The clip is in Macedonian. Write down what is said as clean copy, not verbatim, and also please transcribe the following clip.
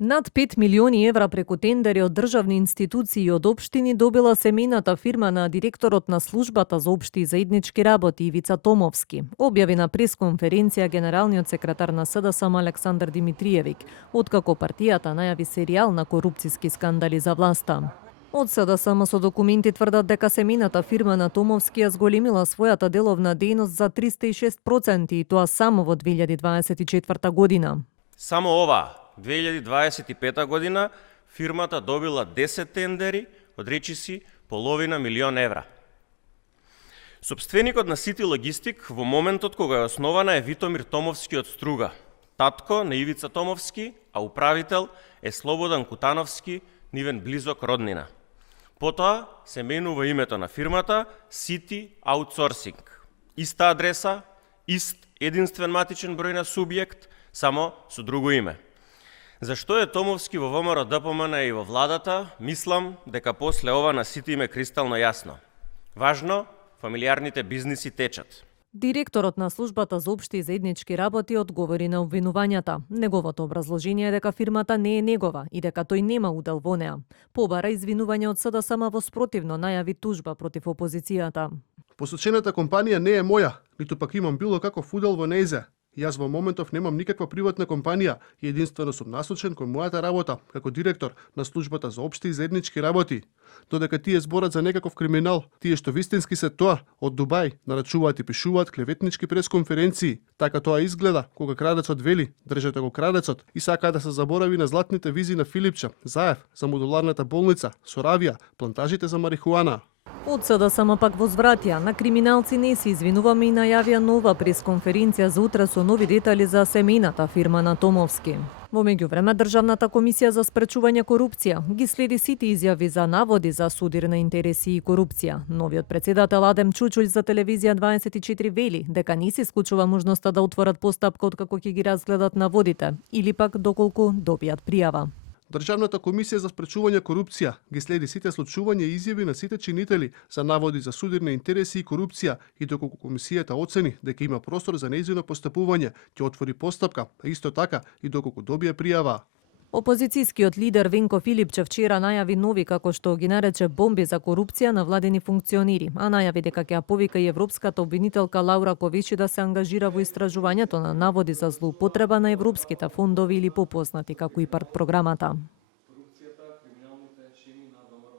Над 5 милиони евра преку тендери од државни институции и од општини добила семејната фирма на директорот на службата за општи и заеднички работи Ивица Томовски. Објави на пресконференција генералниот секретар на СДСМ Александар Димитриевиќ, откако партијата најави серијал на корупциски скандали за власта. Од СДСМ со документи тврдат дека семејната фирма на Томовски ја зголемила својата деловна дејност за 306% и тоа само во 2024 година. Само ова 2025 година фирмата добила 10 тендери од речиси половина милион евра. Сопственикот на Сити Логистик во моментот кога е основана е Витомир Томовски од Струга, татко на Ивица Томовски, а управител е Слободан Кутановски, нивен близок роднина. Потоа се менува името на фирмата City Outsourcing. Иста адреса, ист единствен матичен број на субјект, само со друго име. Зашто е Томовски во ВМРО ДПМН и во владата, мислам дека после ова на сите им е кристално јасно. Важно, фамилиарните бизниси течат. Директорот на службата за општи и заеднички работи одговори на обвинувањата. Неговото образложение е дека фирмата не е негова и дека тој нема удел во неа. Побара извинување од СДСМ во спротивно најави тужба против опозицијата. Посочената компанија не е моја, ниту пак имам било каков удел во нејзе. Јас во моментов немам никаква приватна компанија и единствено сум насочен кон мојата работа како директор на службата за општи и заеднички работи. Додека тие зборат за некаков криминал, тие што вистински се тоа од Дубај нарачуваат и пишуваат клеветнички пресконференции. Така тоа изгледа кога крадецот вели, држете го крадецот и сака да се заборави на златните визи на Филипча, Заев, за модуларната болница, Соравија, плантажите за марихуана. Од СДСМ пак возвратија, на криминалци не се извинуваме и најавија нова пресконференција за утре со нови детали за семејната фирма на Томовски. Во меѓувреме, Државната комисија за спречување корупција ги следи сите изјави за наводи за судир на интереси и корупција. Новиот председател Адем Чучулј за телевизија 24 вели дека не се исклучува можноста да отворат постапка откако ќе ги разгледат наводите или пак доколку добијат пријава. Државната комисија за спречување корупција ги следи сите случувања и изјави на сите чинители за наводи за судир на интереси и корупција и доколку комисијата оцени дека има простор за нејзино постапување, ќе отвори постапка, а исто така и доколку добие пријава. Опозицијскиот лидер Венко Филипче вчера најави нови, како што ги нарече, бомби за корупција на владени функционери, а најави дека ќе ја повика и европската обвинителка Лаура Ковеши да се ангажира во истражувањето на наводи за злоупотреба на европските фондови или попознати како ИПАРД програмата.